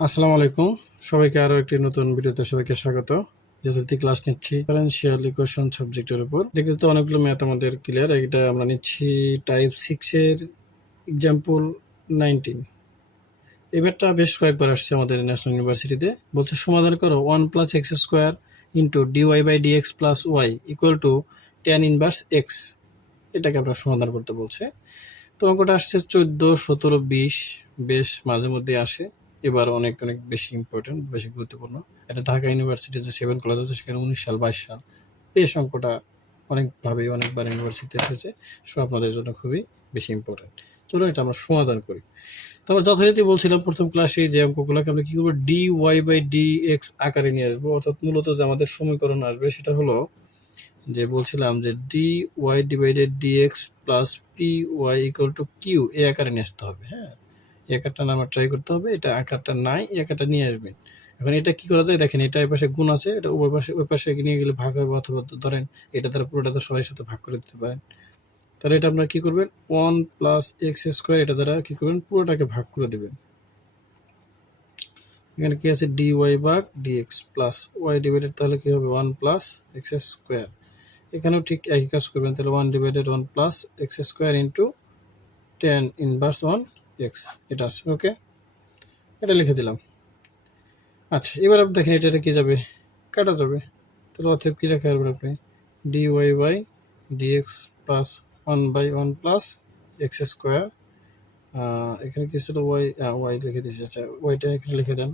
আসসালামু আলাইকুম, সবাইকে আরো একটি নতুন ভিডিওতে সবাইকে স্বাগত। যথারীতি ক্লাস নিচ্ছি ডিফারেনশিয়াল ইকুয়েশন সাবজেক্টের উপর। দেখতে তো অনেকগুলো ম্যাথ আমাদের ক্লিয়ার। এটা আমরা নিচ্ছি টাইপ 6 এর এক্সাম্পল 19। এই ম্যাথটা বেশ কয়েকবার আসছে আমাদের ন্যাশনাল ইউনিভার্সিটিতে। বলছে সমাধান করো 1 plus x square into d y by d x plus y equal to tan inverse x. এটাকে আপনার সমাধান করতে বলছে। তো অঙ্কটা আসছে 14, 17, 20, বেশ মাঝে মধ্যে আসে। এবার অনেক অনেক বেশি ইম্পর্টেন্ট, বেশি গুরুত্বপূর্ণ। এটা ঢাকা ইউনিভার্সিটির যে 7 কলেজ আছে সেখানে 19 সাল 22 সাল বেশ অঙ্কটা অনেকভাবেই অনেকবার ইউনিভার্সিটিতে এসেছে। সো আপনাদের জন্য খুবই বেশি ইম্পর্টেন্ট। চলো এটা আমরা সমাধান করি। তো আমরা যথারীতি বলছিলাম প্রথম ক্লাসে যে অঙ্কগুলোকে আমরা কী করবো, d y by d x আকারে নিয়ে আসবো। অর্থাৎ মূলত যে আমাদের সমীকরণ আসবে সেটা হলো যে বলছিলাম যে d y divided d x plus p y equal to q এই আকারে নিয়ে আসতে হবে। হ্যাঁ, এই আকারটা আমরা ট্রাই করতে হবে। এটা আকারটা নাই, এই আকারটা নিয়ে আসবেন। এখন এটা কি করা যায় দেখেন, এটা এই পাশে গুণ আছে, এটা ওই পাশে নিয়ে গেলে ভাগ হবে, অথবা ধরেন এটা দ্বারা পুরোটা তো সবাই সাথে ভাগ করে দিতে পারেন। তাহলে এটা আপনারা কি করবেন, 1 প্লাস এক্স স্কোয়ার এটা দ্বারা কি করবেন, পুরোটাকে ভাগ করে দেবেন। এখানে কি আছে, ডি ওয়াই ভাগ d x plus y divided, তাহলে কি হবে 1 প্লাস এক্স স্কোয়ার। এখানেও ঠিক একই কাজ করবেন, তাহলে 1 divided 1 plus x square into tan inverse 1 x. এটা আছে, ওকে, এটা লিখে দিলাম। আচ্ছা, এবার আপনি দেখেন এটা কি যাবে, কাটা যাবে। তাহলে অতএব কী লেখা আসবে আপনি, d y by d x plus 1 by 1 plus x square. এখানে কি ছিল, ওয়াই লিখে দিয়েছি। আচ্ছা, ওয়াইটা এখানে লিখে দেন,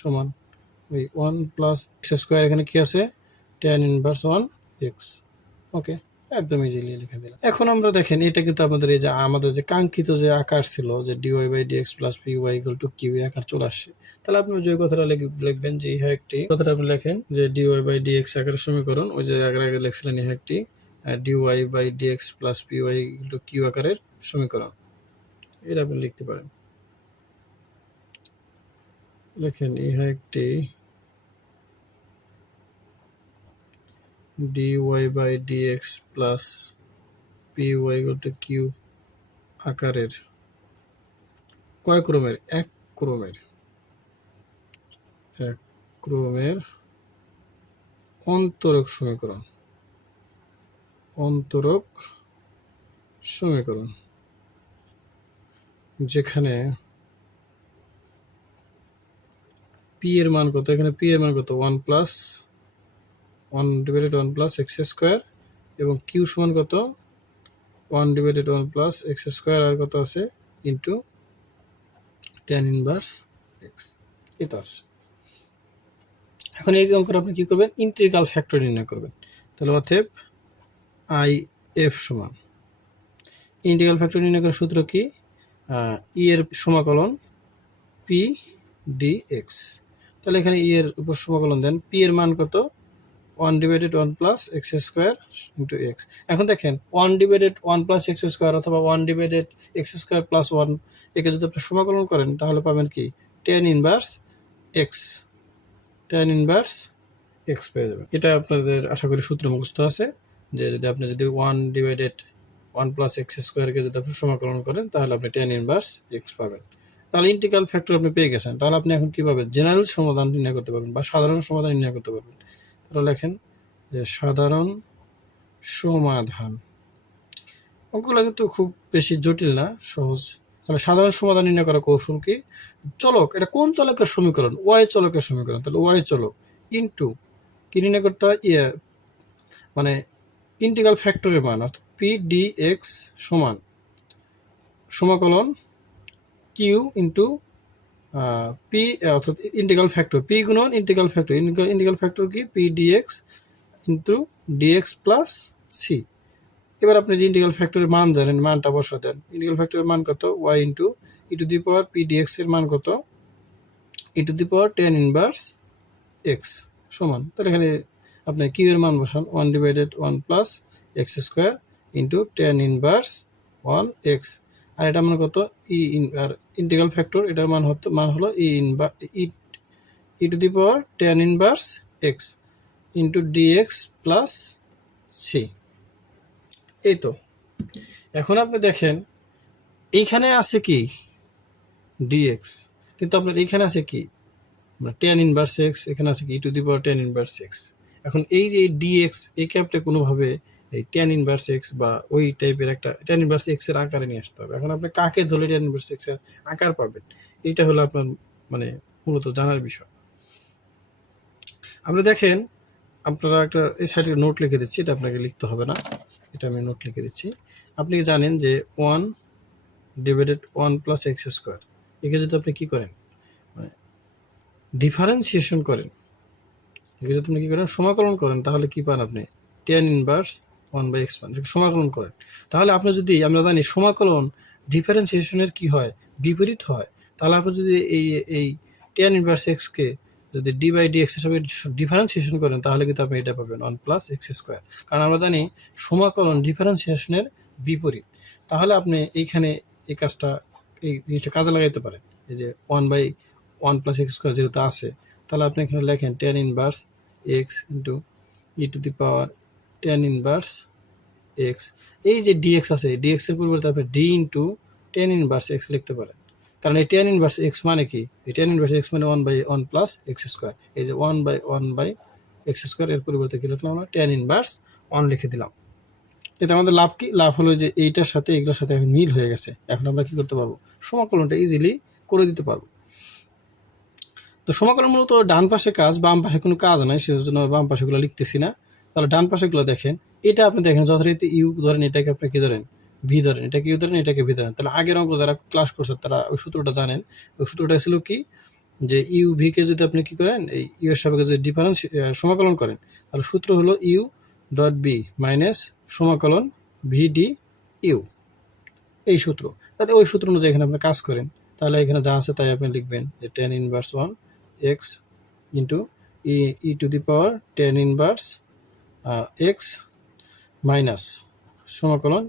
সমান ওই 1 প্লাস এক্স স্কোয়ার, এখানে কি আছে, ট্যান ইনভার্স 1 এক্স। ওকে, একদম ইজিলি লিখে দিলাম। এখন আমরা দেখেন এটা কিন্তু আমাদের এই যে আমাদের যে কাঙ্ক্ষিত যে আকার ছিল যে d y by d x plus p y equal to q আকার চলে আসছে। তাহলে আপনি যে কথাটা লিখবেন যে ইহা একটি, কথাটা আপনি লেখেন যে ডিওয়াই বাই ডিএক্স আকারের সমীকরণ, ওই যে আগে লিখছিলেন ইহা একটি d y by d x plus p y equal to q আকারের সমীকরণ। এটা আপনি লিখতে পারেন। লেখেন ইহা একটি dy by dx plus py equal to q আকারের কয় ক্রমের, এক ক্রমের অন্তরক সমীকরণ যেখানে p এর মান কত, এখানে p এর মান কত 1 plus 1 divided 1 plus x square, এবং q সমান কত 1 ডিভাইডেড 1 প্লাস এক্স স্কোয়ার, আর কত আছে ইন্টু ট্যান ইনভার্স এক্স। এটা আছে। এখন এই অঙ্কটা আপনি কি করবেন, ইন্টিগ্রাল ফ্যাক্টর নির্ণয় করবেন। তাহলে অতএব আই এফ সমান, ইন্টিগ্রাল ফ্যাক্টর নির্ণয় করার সূত্র কি, ই এর সমাকলন পি ডি এক্স। তাহলে এখানে ই এর উপর সমাকলন দেন, পি এর মান কত 1 divided 1 plus x square into x. এখন দেখেন 1 ডিভাইডেড 1 প্লাস এক্স স্কোয়ার অথবা 1 ডিভাইডেড এক্স স্কোয়ার প্লাস 1, একে যদি আপনি সমাকলন করেন তাহলে পাবেন কি, tan inverse x, tan inverse x পেয়ে যাবেন। এটা আপনাদের আশা করি সূত্র মুখস্থ আছে, যে আপনি যদি 1 ডিভাইডেড 1 প্লাস এক্স স্কোয়ারকে যদি আপনি সমাকলন করেন তাহলে আপনি ট্যান ইনভার্স এক্স পাবেন। তাহলে ইন্টিগ্রাল ফ্যাক্টর আপনি পেয়ে গেছেন। তাহলে আপনি এখন কীভাবে জেনারেল সমাধান নির্ণয় করতে পারবেন বা সাধারণ সমাধান নির্ণয় করতে পারবেন। তাহলে লেখেন যে সাধারণ সমাধান। ওগুলো কিন্তু খুব বেশি জটিল না, সহজ। তাহলে সাধারণ সমাধান নির্ণয় করার কৌশল কি, চলক, এটা কোন চলকের সমীকরণ, ওয়াই চলকের সমীকরণ। তাহলে ওয়াই চলক ইন্টু কি নির্ণয় করতে হয়, মানে ইন্টিগ্রাল ফ্যাক্টরের মান, অর্থাৎ পি ডি এক্স সমান সমাকলন কিউ ইন্টু পি, অর্থাৎ ইন্টিগ্রাল ফ্যাক্টর পি গুণন ইন্টিগ্রাল ফ্যাক্টর কি, p D x into dx plus c. এবার আপনি যে ইন্টিগ্রাল ফ্যাক্টরের মান জানেন, মানটা বসা দেন। ইন্টিগ্রাল ফ্যাক্টরের মান কত, y into e to the power P D X এর মান কত, e to the power tan inverse x সমান। তাহলে এখানে আপনি কিউ এর মান বসান 1 divided 1 plus x square into tan inverse 1 x, আর এটা মান কত আর ইন্টিগ্রাল ফ্যাক্টর এটার মান হলো e to the power tan inverse x into dx plus C. এই তো। এখন আপনি দেখেন এইখানে আছে কি ডিএক্স, কিন্তু আপনার এখানে আছে কি tan ইনভার্স এক্স, এখানে আছে কি e⁻tan ইনভার্স এক্স। এখন এই যে dx এই ক্যাপটা কোনোভাবে এই tan ইনভার্স এক্স বা ওই টাইপের একটা tan ইনভার্স এক্স এর আকারে নিয়ে আসতে হবে। এখন আপনি কাকে ধরলে tan ইনভার্স এক্স এর আকার পাবেন, এইটা হলো আপনার মানে মূলত জানার বিষয়। আপনি দেখেন, আপনারা একটা এই সাইডে নোট লিখে দিচ্ছি, এটা আপনাকে লিখতে হবে না, এটা আমি নোট লিখে দিচ্ছি। আপনি জানেন যে 1 ডিভাইডেড 1 প্লাস এক্স স্কোয়ার, একে যদি আপনি কী করেন মানে ডিফারেন্সিয়েশন করেন, একে যদি আপনি কী করেন সমাকলন করেন, তাহলে কী পান আপনি tan ইনভার্স 1/x পান। সমাকলন করেন, তাহলে আপনি যদি আমরা জানি সমাকলন ডিফারেন্সিয়েশনের কি হয় বিপরীত হয়, তাহলে আপনি যদি এই tan ইনভার্স এক্সকে যদি d/dx হিসাবে ডিফারেন্সিয়েশন করেন, তাহলে কিন্তু আপনি এটা পাবেন 1 প্লাস এক্স স্কোয়ার। কারণ আমরা জানি সমাকলন ডিফারেন্সিয়েশনের বিপরীত। তাহলে আপনি এইখানে এই কাজটা এই জিনিসটা কাজে লাগাইতে পারেন। এই যে 1/1 প্লাস এক্স স্কোয়ার যেহেতু আছে, তাহলে আপনি এখানে লেখেন tan inverse x into tan inverse x. এই যে dx আছে, dx এর পরিবর্তে আপনি d into tan inverse x লিখতে পারেন। কারণ এই tan ইনভার্স এক্স মানে কি, এই tan ইনভার্স এক্স মানে 1/1 প্লাস এক্স স্কোয়ার। এই যে 1/1/x স্কোয়ার, এর পরিবর্তে কি লিখলাম আমরা tan ইনভার্স 1 লিখে দিলাম। এটা আমাদের লাভ কি, লাভ হলো যে এইটার সাথে এগুলোর সাথে এখন মিল হয়ে গেছে। এখন আমরা কি করতে পারবো, সমাকলনটা ইজিলি করে দিতে পারবো। তো সমাকলন মূলত ডান পাশে কাজ, বাম পাশে কোনো কাজ নাই, সেজন্য বাম পাশেগুলো লিখতেছি না। তাহলে ডান পাশেগুলো দেখেন, এটা আপনি দেখেন যথারীতি ইউ ধরেন, এটাকে আপনি কি ধরেন ভি ধরেন, এটাকে ইউ ধরেন, এটাকে ভি ধরেন। তাহলে আগের অঙ্ক যারা ক্লাস করছে তারা ওই সূত্রটা জানেন। ওই সূত্রটা ছিল কি, যে ইউ ভিকে যদি আপনি কি করেন এই ইউ এর সাপেক্ষে যদি ডিফারেন্স সমাকলন করেন, তাহলে সূত্র হলো ইউ ডট বি মাইনাস সমাকলন ভি ডি ইউ, এই সূত্র। তাহলে ওই সূত্র অনুযায়ী এখানে আপনি কাজ করেন, তাহলে এখানে যা আছে তাই আপনি লিখবেন যে tan inverse 1 x into tan inverse x minus সমাকলন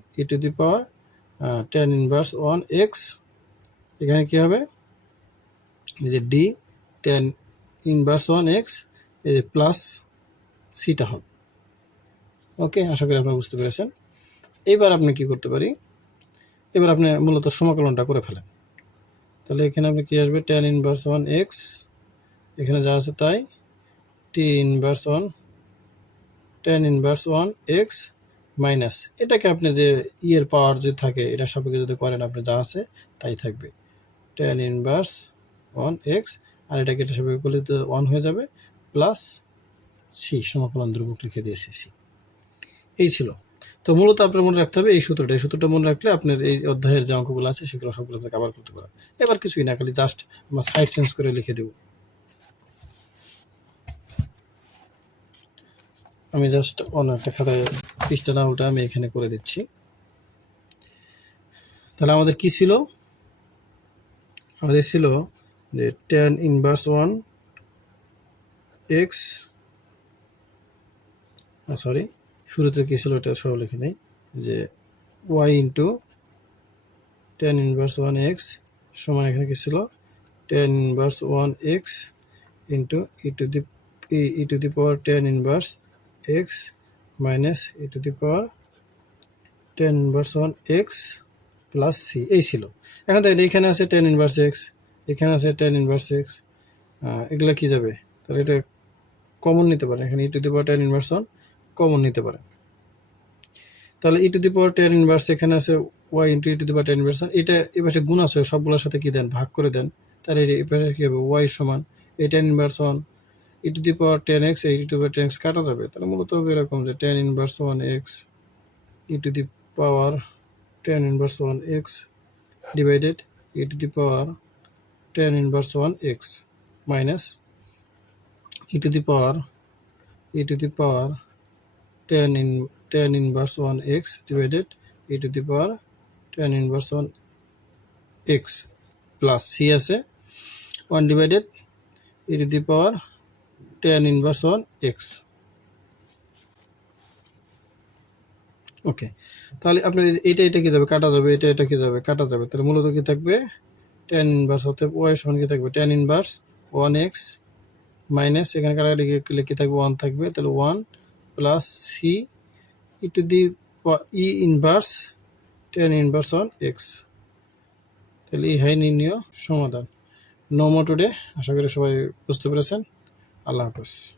tan ইনভার্স 1 এক্স, এখানে কি হবে এই যে d tan ইনভার্স 1 এক্স এই যে প্লাস সিটা হবে। ওকে, আশা করি আপনারা বুঝতে পেরেছেন। এইবার আপনি কি করতে পারি, এবার আপনি মূলত সমাকলনটা করে ফেলেন। তাহলে এখানে আপনি কি আসবে tan ইনভার্স 1 এক্স, এখানে যা আছে তাই tan ইনভার্স 1 এক্স মাইনাস, এটাকে আপনি যে এর পাওয়ার যদি থাকে এটা সাপেক্ষে যদি করেন, আপনি যা আছে তাই থাকবে tan ইনভার্স 1 এক্স, আর এটাকে এটা সাপেক্ষে করলে তো 1 হয়ে যাবে, প্লাস সি, সমাকলন ধ্রুবক লিখে দিয়েছি সি। এই ছিল। তো মূলত আপনার মনে রাখতে হবে এই সূত্রটা মনে রাখলে আপনার এই অধ্যায়ের যে অঙ্কগুলো আছে সেগুলো সবগুলো আপনি কভার করতে পারেন। এবার কিছুই না, খালি জাস্ট আমরা সাইড চেঞ্জ করে লিখে দেব। আমি জাস্ট অন্য একটা খাতায় পৃষ্ঠা না ওটা আমি এখানে করে দিচ্ছি। তাহলে আমাদের কি ছিল, আমাদের ছিল যে tan ইনভার্স 1 এক্স, সরি শুরুতে কি ছিল এটা সব লিখে নেই, যে y into tan inverse 1 x সমান এখানে কি ছিল tan inverse 1 x into e to the power tan inverse x minus e to the power tan inverse 1 x plus C, এই ছিল। এখন দেখেন এখানে আছে tan ইনভার্স এক্স, এখানে আছে tan ইনভার্স এক্স, এগুলো কি যাবে, তাহলে এটা কমন নিতে পারেন, এখানে e to the power tan inverse 1 common নিতে পারেন। তাহলে e to the power tan inverse এখানে আছে y into e to the power tan inverse, এটা এপাশে গুণ আছে সবগুলোর সাথে কি দেন ভাগ করে দেন, তাহলে এই পাশে কি হবে y সমান এই tan inverse 1 E to the power tan x, এই two the power tan x কাটা যাবে, তাহলে মূলত হবে এরকম যে tan inverse 1 x e to the power tan inverse 1 x divided e to the power tan inverse 1 x minus e to the power tan inverse 1 x divided e to the power tan inverse 1 x plus c আছে 1 divided e to the power tan inverse 1 x। Okay, তাহলে আপনার এটা কি যাবে কাটা যাবে, এটা কি যাবে কাটা যাবে, তাহলে মূলত কি থাকবে tan ইনভার্স হতে y সমান কি থাকবে tan ইনভার্স 1 x মাইনাস এখানে কাটা লিখে থাকবে 1 থাকবে, তাহলে 1 plus c e to the e inverse tan inverse 1 x। তাহলে এই হয় নির্ণয় সমাধান। No more today. আশা করি সবাই বুঝতে পেরেছেন। আল্লাহ হাফেজ।